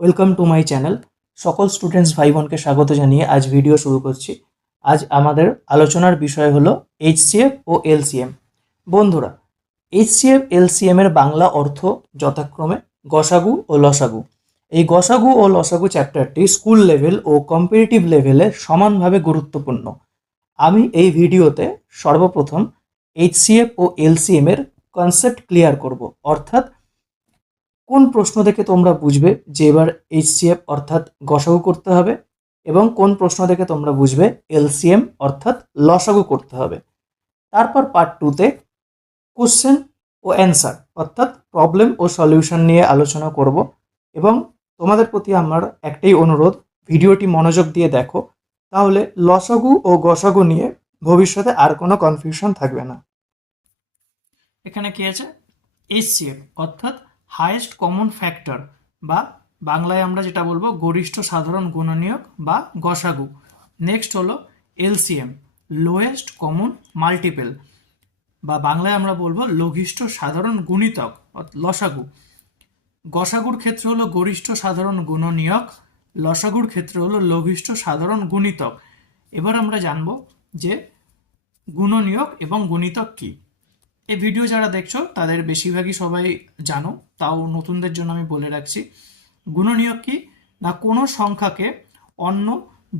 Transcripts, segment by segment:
Welcome to my channel. সকল students ভাই বোনকে স্বাগত জানিয়ে আজ ভিডিও শুরু করছি। আজ আমাদের আলোচনার বিষয় হলো এইচসিএফ ও এলসিএম। বন্ধুরা, এইচসিএফ এলসিএম এর বাংলা অর্থ যথাক্রমে গসাগু ও লসাগু। এই গসাগু ও লসাগু চ্যাপ্টারটি স্কুল লেভেল ও কম্পিটিটিভ লেভেলে সমানভাবে গুরুত্বপূর্ণ। আমি এই ভিডিওতে সর্বপ্রথম এইচসিএফ ও এলসিএম এর কনসেপ্ট ক্লিয়ার করব, অর্থাৎ কোন প্রশ্ন দেখে তোমরা বুঝবে যে এবার এইচসিএফ অর্থাৎ গসাগু করতে হবে, এবং কোন প্রশ্ন দেখে তোমরা বুঝবে এলসিএম অর্থাৎ লসাগু করতে হবে। তারপর পার্ট টুতে কোশ্চেন ও অ্যান্সার অর্থাৎ প্রবলেম ও সলিউশন নিয়ে আলোচনা করব। এবং তোমাদের প্রতি আমার একটাই অনুরোধ, ভিডিওটি মনোযোগ দিয়ে দেখো, তাহলে লসাগু ও গসাগু নিয়ে ভবিষ্যতে আর কোনো কনফিউশন থাকবে না। এখানে কি আছে? এইচসিএফ অর্থাৎ হাইয়েস্ট কমন ফ্যাক্টর, বা বাংলায় আমরা যেটা বলবো গরিষ্ঠ সাধারণ গুণনীয়ক বা গসাগু। নেক্সট হলো এলসিএম, লোয়েস্ট কমন মাল্টিপল, বা বাংলায় আমরা বলবো লঘিষ্ঠ সাধারণ গুণিতক লসাগু। গসাগুর ক্ষেত্রে হলো গরিষ্ঠ সাধারণ গুণনীয়ক, লসাগুর ক্ষেত্রে হলো লঘিষ্ঠ সাধারণ গুণিতক। এবার আমরা জানবো যে গুণনীয়ক এবং গুণিতক কি। এই ভিডিও যারা দেখছো তাদের বেশিরভাগই সবাই জানো, তাও নতুনদের জন্য আমি বলে রাখছি। গুণনীয়ক কি না, কোনো সংখ্যাকে অন্য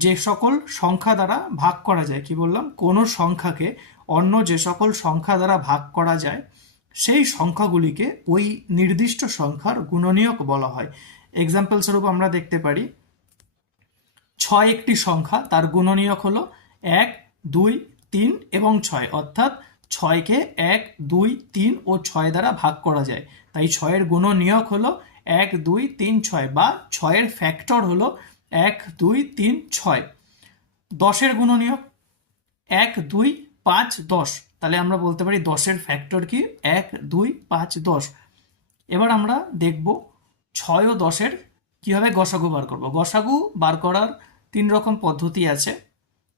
যে সকল সংখ্যা দ্বারা ভাগ করা যায়, কি বললাম, কোনো সংখ্যাকে অন্য যে সকল সংখ্যা দ্বারা ভাগ করা যায় সেই সংখ্যাগুলিকে ওই নির্দিষ্ট সংখ্যার গুণনীয়ক বলা হয়। এক্সাম্পল স্বরূপ আমরা দেখতে পারি 6 একটি সংখ্যা, তার গুণনীয়ক হলো 1, 2, 3 এবং 6, অর্থাৎ 6কে 1, 2, 3 ও 6 দ্বারা ভাগ করা যায়, তাই 6-এর গুণনীয়ক হলো 1, 2, 3, 6, বা 6-এর ফ্যাক্টর হলো 1, 2, 3, 6। 10-এর গুণনীয়ক 1, 2, 5, 10, তাহলে আমরা বলতে পারি 10-এর ফ্যাক্টর কি 1, 2, 5, 10। এবার আমরা দেখব 6 ও 10-এর কীভাবে গসাগু বার করব। গসাগু বার করার 3 রকম পদ্ধতি আছে,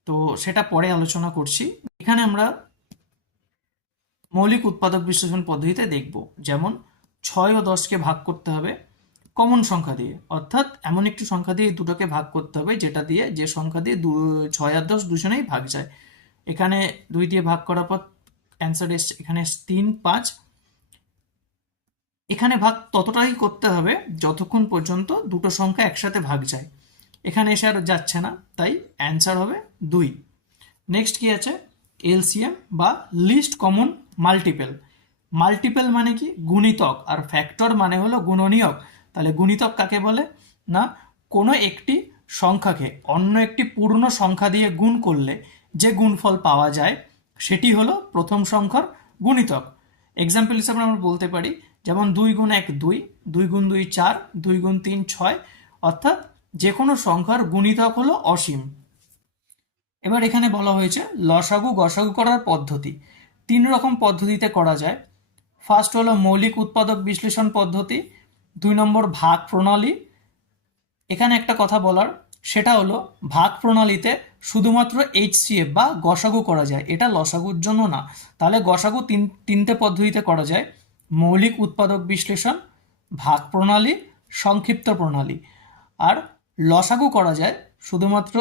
তো সেটা পরে আলোচনা করছি। এখানে আমরা মৌলিক উৎপাদক বিশ্লেষণ পদ্ধতিতে দেখব, যেমন 6 ও 10কে ভাগ করতে হবে কমন সংখ্যা দিয়ে, অর্থাৎ এমন একটি সংখ্যা দিয়ে দুটোকে ভাগ করতে হবে যেটা দিয়ে, যে সংখ্যা দিয়ে 6 আর 10 দুজনেই ভাগ যায়। এখানে 2 দিয়ে ভাগ করার পর অ্যান্সার এসছে এখানে 3, 5। এখানে ভাগ ততটাই করতে হবে যতক্ষণ পর্যন্ত দুটো সংখ্যা একসাথে ভাগ যায়। এখানে এসে আর যাচ্ছে না, তাই অ্যান্সার হবে 2। নেক্সট কি আছে? এলসিএম বা লিস্ট কমন মাল্টিপল। মাল্টিপল মানে কি? গুণিতক, আর ফ্যাক্টর মানে হলো গুণনীয়ক। তাহলে গুণিতক কাকে বলে না, কোনো একটি সংখ্যাকে অন্য একটি পূর্ণ সংখ্যা দিয়ে গুণ করলে যে গুণফল পাওয়া যায় সেটি হলো প্রথম সংখ্যার গুণিতক। এক্সাম্পল হিসাবে আমরা বলতে পারি, যেমন 2 গুণ 1 2, 2 গুণ 2 4, 2 গুণ 3 6, অর্থাৎ যে কোনো সংখ্যার গুণিতক হলো অসীম। এবার এখানে বলা হয়েছে লসাগু গসাগু করার পদ্ধতি। 3 রকম পদ্ধতিতে করা যায়। ফার্স্ট হলো মৌলিক উৎপাদক বিশ্লেষণ পদ্ধতি, 2 নম্বর ভাগ প্রণালী। এখানে একটা কথা বলার, সেটা হলো ভাগ প্রণালীতে শুধুমাত্র এইচসিএফ বা গসাগু করা যায়, এটা লসাগুর জন্য না। তাহলে গসাগু তিনটে পদ্ধতিতে করা যায়: মৌলিক উৎপাদক বিশ্লেষণ, ভাগ প্রণালী, সংক্ষিপ্ত প্রণালী। আর লসাগু করা যায় শুধুমাত্র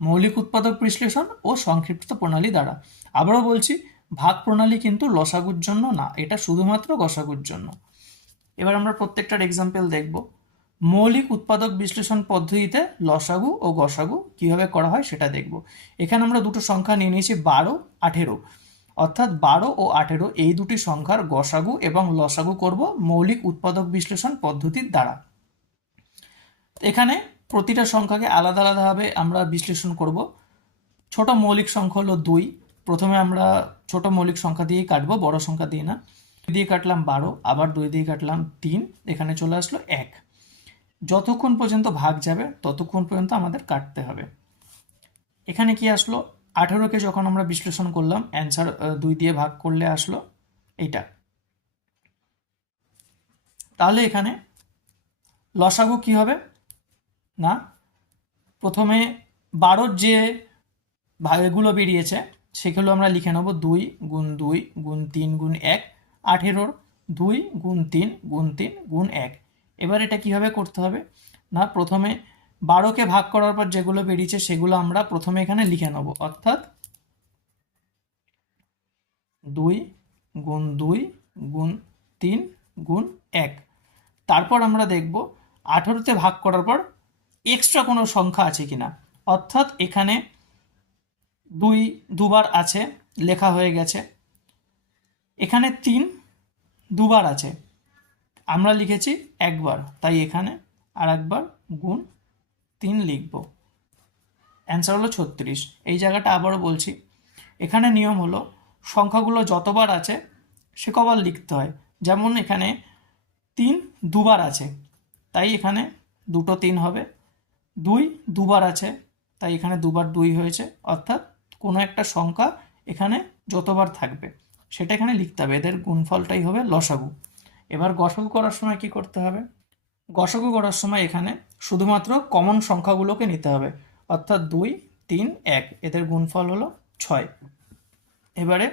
মৌলিক উৎপাদক বিশ্লেষণ ও সংক্ষিপ্ত প্রণালী দ্বারা। আবারও বলছি, ভাগ প্রণালী কিন্তু লসাগুর জন্য না, এটা শুধুমাত্র গসাগুর জন্য। এবার আমরা প্রত্যেকটার এক্সাম্পল দেখব। মৌলিক উৎপাদক বিশ্লেষণ পদ্ধতিতে লসাগু ও গসাগু কিভাবে করা হয় সেটা দেখব। এখানে আমরা দুটো সংখ্যা নিয়ে নিয়েছি 12, 18, অর্থাৎ 12 ও 18 এই দুটি সংখ্যার গসাগু এবং লসাগু করব মৌলিক উৎপাদক বিশ্লেষণ পদ্ধতির দ্বারা। এখানে প্রতিটা সংখ্যাকে আলাদা আলাদাভাবে আমরা বিশ্লেষণ করব। ছোট মৌলিক সংখ্যা হলো 2, প্রথমে আমরা ছোট মৌলিক সংখ্যা দিয়েই কাটবো, বড় সংখ্যা দিয়ে না। 2 দিয়ে কাটলাম 12, আবার 2 দিয়ে কাটলাম 3, এখানে চলে আসলো 1। যতক্ষণ পর্যন্ত ভাগ যাবে ততক্ষণ পর্যন্ত আমাদের কাটতে হবে। এখানে কি আসলো? 18কে যখন আমরা বিশ্লেষণ করলাম, অ্যান্সার 2 দিয়ে ভাগ করলে আসলো এইটা। তাহলে এখানে লসাগু কি হবে না, প্রথমে 12 যে ভাগগুলো বেরিয়েছে সেগুলো আমরা লিখে নেব 2 গুণ 2 গুণ 3 গুণ 1, 18 2 গুণ 3 গুণ 3 গুণ 1। এবার এটা কিভাবে করতে হবে না প্রথমে 12কে ভাগ করার পর যেগুলো বেরিয়েছে সেগুলো আমরা প্রথমে এখানে লিখে নেব, অর্থাৎ 2 গুণ 2 গুণ 3 গুণ 1। তারপর আমরা দেখব 18তে ভাগ করার পর এক্সট্রা কোনো সংখ্যা আছে কিনা, অর্থাৎ এখানে 2 দুবার আছে, লেখা হয়ে গেছে। এখানে 3 দুবার আছে, আমরা লিখেছি একবার, তাই এখানে আর একবার গুণ 3 লিখব। অ্যান্সার হলো 36। এই জায়গাটা আবারও বলছি, এখানে নিয়ম হলো সংখ্যাগুলো যতবার আছে সে কবার লিখতে হয়। যেমন এখানে 3 দুবার আছে, তাই এখানে 2টো 3 হবে। 2 দুবার আছে, তাই এখানে দুবার 2 হয়েছে, অর্থাৎ কোনো একটা সংখ্যা এখানে যতবার থাকবে সেটা এখানে লিখতে হবে। এদের গুণফলটাই হবে লসাগু। এবার গসাগু করার সময় কি করতে হবে? গসাগু করার সময় এখানে শুধুমাত্র কমন সংখ্যাগুলোকে নিতে হবে, অর্থাৎ 2 3 1, এদের গুণফল হলো 6। এবারে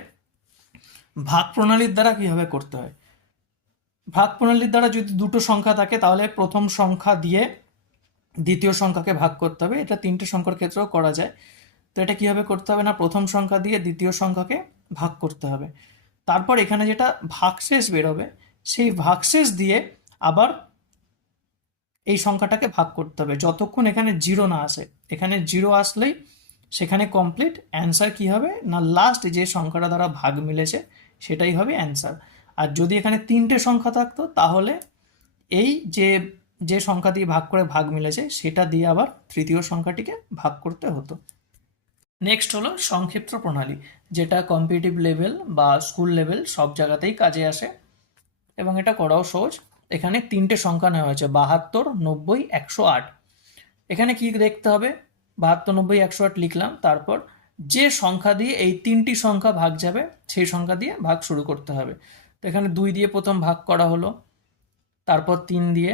ভাগ প্রণালীর দ্বারা কীভাবে করতে হয়? ভাগ প্রণালীর দ্বারা যদি দুটো সংখ্যা থাকে তাহলে প্রথম সংখ্যা দিয়ে দ্বিতীয় সংখ্যাকে ভাগ করতে হবে। এটা 3টে সংখ্যার ক্ষেত্রেও করা যায়। তো এটা কীভাবে করতে হবে না, প্রথম সংখ্যা দিয়ে দ্বিতীয় সংখ্যাকে ভাগ করতে হবে। তারপর এখানে যেটা ভাগশেষ বেরোবে সেই ভাগশেষ দিয়ে আবার এই সংখ্যাটাকে ভাগ করতে হবে, যতক্ষণ এখানে 0 না আসে। এখানে 0 আসলেই সেখানে কমপ্লিট। অ্যান্সার কি হবে না, লাস্ট যে সংখ্যাটা দ্বারা ভাগ মিলেছে সেটাই হবে অ্যান্সার। আর যদি এখানে 3টে সংখ্যা থাকতো তাহলে এই যে সংখ্যা দিয়ে ভাগ করে ভাগ মিলেছে সেটা দিয়ে আবার তৃতীয় সংখ্যাটিকে ভাগ করতে হতো। নেক্সট হলো সংক্ষিপ্ত প্রণালী, যেটা কম্পিটিটিভ লেভেল বা স্কুল লেভেল সব জায়গাতেই কাজে আসে এবং এটা করাও সহজ। এখানে 3টে সংখ্যা নেওয়া হয়েছে, 72 90 108। এখানে কি দেখতে হবে, 72 90 108 লিখলাম, তারপর যে সংখ্যা দিয়ে এই 3টি সংখ্যা ভাগ যাবে সেই সংখ্যা দিয়ে ভাগ শুরু করতে হবে। তো এখানে 2 দিয়ে প্রথম ভাগ করা হলো, তারপর 3 দিয়ে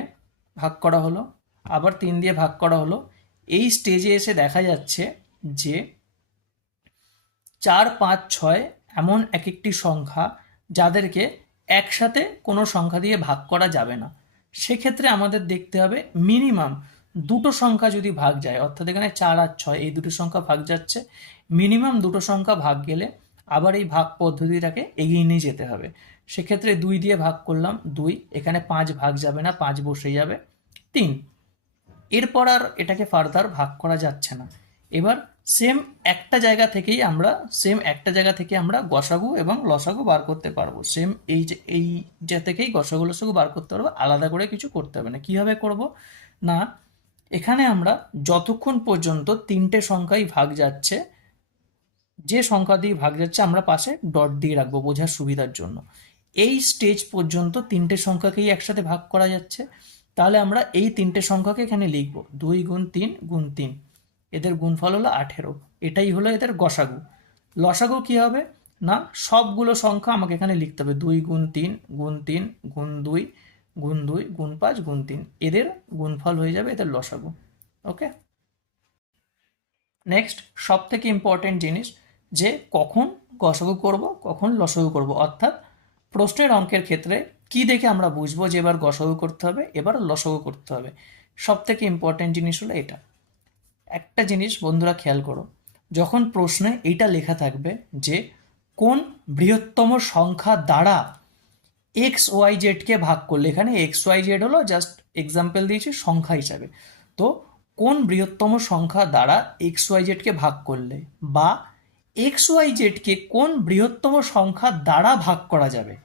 ভাগ করা হলো, আবার 3 দিয়ে ভাগ করা হলো। এই স্টেজে এসে দেখা যাচ্ছে যে 4 5 6 এমন এক একটি সংখ্যা যাদেরকে একসাথে কোনো সংখ্যা দিয়ে ভাগ করা যাবে না। সেক্ষেত্রে আমাদের দেখতে হবে মিনিমাম দুটো সংখ্যা যদি ভাগ যায়, অর্থাৎ এখানে 4 আর 6 এই দুটো সংখ্যা ভাগ যাচ্ছে, মিনিমাম দুটো সংখ্যা ভাগ গেলে আবার এই ভাগ পদ্ধতিটাকে এগিয়ে নিয়ে যেতে হবে। সেক্ষেত্রে 2 দিয়ে ভাগ করলাম 2, এখানে 5 ভাগ যাবে না, 5 বসে যাবে 3। এরপর আর এটাকে ফার্দার ভাগ করা যাচ্ছে না। এবার সেম একটা জায়গা থেকে আমরা গসাগু এবং লসাগু বার করতে পারবো। সেম এই যে থেকেই গসাগু লসাগু বার করতে পারবো, আলাদা করে কিছু করতে হবে না। কীভাবে করব না, এখানে আমরা যতক্ষণ পর্যন্ত 3টে সংখ্যাই ভাগ যাচ্ছে, যে সংখ্যা দিয়ে ভাগ যাচ্ছে আমরা পাশে ডট দিয়ে রাখবো বোঝার সুবিধার জন্য। এই স্টেজ পর্যন্ত 3টে সংখ্যাকেই একসাথে ভাগ করা যাচ্ছে, তাহলে আমরা এই 3টে সংখ্যাকে এখানে লিখব 2 গুণ 3 গুণ 3, এদের গুণফল হলো 18। এটাই হলো এদের গসাগু। লসাগু কী হবে না, সবগুলো সংখ্যা আমাকে এখানে লিখতে হবে, 2 গুণ 3 গুণ 3 গুণ 2 গুণ 2 গুণ 5 গুণ 3, এদের গুণফল হয়ে যাবে এদের লসাগু। ওকে, নেক্সট সব থেকে ইম্পর্টেন্ট জিনিস, যে কখন গসাগু করব কখন লসাগু করব, অর্থাৎ প্রশ্নের অঙ্কের ক্ষেত্রে কি দেখে আমরা বুঝবো যে এবার গসাগু করতে হবে এবার লসাগু করতে হবে। সব থেকে ইম্পর্টেন্ট জিনিস হলো এটা। একটা জিনিস বন্ধুরা খেয়াল করো, যখন প্রশ্নে এইটা লেখা থাকবে যে কোন বৃহত্তম সংখ্যা দ্বারা এক্স ওয়াই জেডকে ভাগ করলে, এখানে এক্স ওয়াই জেড হলো জাস্ট এক্সাম্পল দিয়েছি সংখ্যা হিসাবে, তো কোন বৃহত্তম সংখ্যা দ্বারা এক্স ওয়াই জেডকে ভাগ করলে বা এক্স ওয়াই জেডকে কোন বৃহত্তম সংখ্যা দ্বারা ভাগ করা যাবে,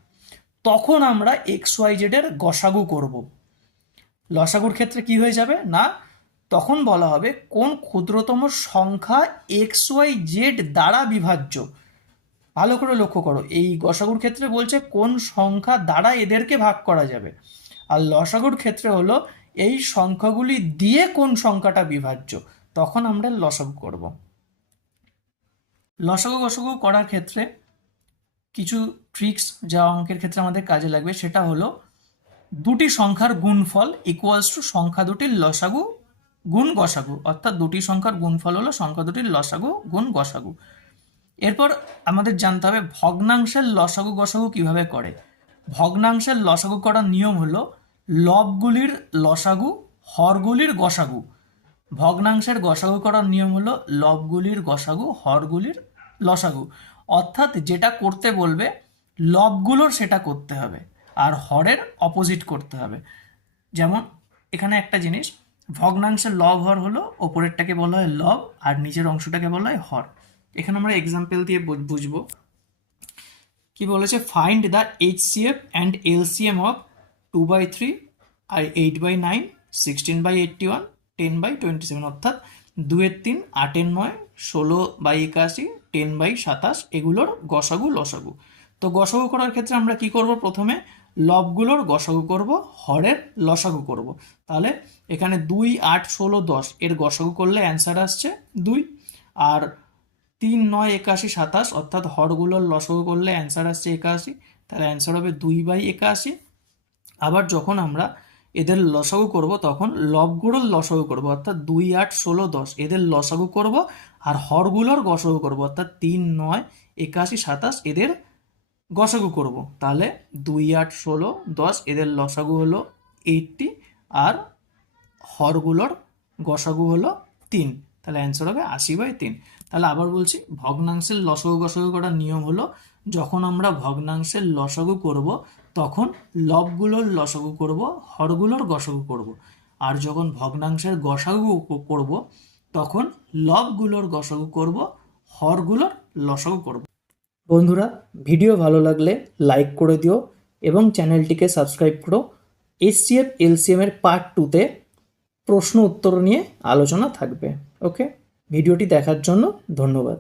তখন আমরা এক্স ওয়াই জেডের গসাগু করব। লসাগুর ক্ষেত্রে কি হয়ে যাবে না, তখন বলা হবে কোন ক্ষুদ্রতম সংখ্যা এক্স ওয়াই জেড দ্বারা বিভাজ্য। ভালো করে লক্ষ্য করো, এই গসাগুর ক্ষেত্রে বলছে কোন সংখ্যা দ্বারা এদেরকে ভাগ করা যাবে, আর লসাগুর ক্ষেত্রে হলো এই সংখ্যাগুলি দিয়ে কোন সংখ্যাটা বিভাজ্য, তখন আমরা লসাগু করব। লসাগু গসাগু করার ক্ষেত্রে কিছু ট্রিক্স যা অঙ্কের ক্ষেত্রে আমাদের কাজে লাগবে, সেটা হলো দুটি সংখ্যার গুণফল ইকুয়ালস টু সংখ্যা দুটির লসাগু গুণ গসাগু, অর্থাৎ দুটি সংখ্যার গুণফল হলো সংখ্যা দুটির লসাগু গুণ গসাগু। এরপর আমাদের জানতে হবে ভগ্নাংশের লসাগু গসাগু কিভাবে করে। ভগ্নাংশের লসাগু করার নিয়ম হলো লবগুলির লসাগু হরগুলির গসাগু। ভগ্নাংশের গসাগু করার নিয়ম হলো লবগুলির গসাগু হরগুলির লসাগু। অর্থাৎ যেটা করতে বলবে লবগুলোর সেটা করতে হবে আর হরের অপোজিট করতে হবে। যেমন এখানে একটা জিনিস, ভগ্নাংশের লব হর হলো ওপরেরটাকে বলা হয় লব আর নিচের অংশটাকে বলা হয় হর। এখানে আমরা এক্সাম্পল দিয়ে বুঝবো। কি বলেছে, find the HCF and LCM of 2/3 আর 8/9 16/81 10/27, অর্থাৎ 2/3 8/9 16/81 10/27 এগুলোর গসাগু লসাগু। তো গসাগু করার ক্ষেত্রে আমরা কি করব, প্রথমে লবগুলোর গসাগু করব, হরের লসাগু করব। তাহলে এখানে 2 8 16 10 এর গসাগু করলে অ্যান্সার আসছে 2, আর 3 9 81 27 অর্থাৎ হরগুলোর লসাগু করলে অ্যান্সার আসছে 81, তাহলে অ্যান্সার হবে 2/81। আবার যখন আমরা এদের লসাগু করব তখন লবগুলোর লসাগু করব, অর্থাৎ 2 8 16 10 এদের লসাগু করব, আর হরগুলোর গসাগু করব, অর্থাৎ 3 9 81 27 এদের গসাগু করব। তাহলে 2 8 16 10 এদের লসাগু হলো 80 আর হরগুলোর গসাগু হলো 3, তাহলে অ্যান্সার হবে 80/3। তাহলে আবার বলছি, ভগ্নাংশের লসাগু গসাগু করার নিয়ম হলো যখন আমরা ভগ্নাংশের লসাগু করব তখন লবগুলোর লসাগু করব, হরগুলোর গসাগু করব, আর যখন ভগ্নাংশের গসাগু করব তখন লবগুলোর গসাগু করব, হরগুলোর লসাগু করব। বন্ধুরা, ভিডিও ভালো লাগলে লাইক করে দিও এবং চ্যানেলটিকে সাবস্ক্রাইব করো। এইচসিএফ এলসিএম এর পার্ট 2তে প্রশ্ন উত্তর নিয়ে আলোচনা থাকবে। ওকে, ভিডিওটি দেখার জন্য ধন্যবাদ।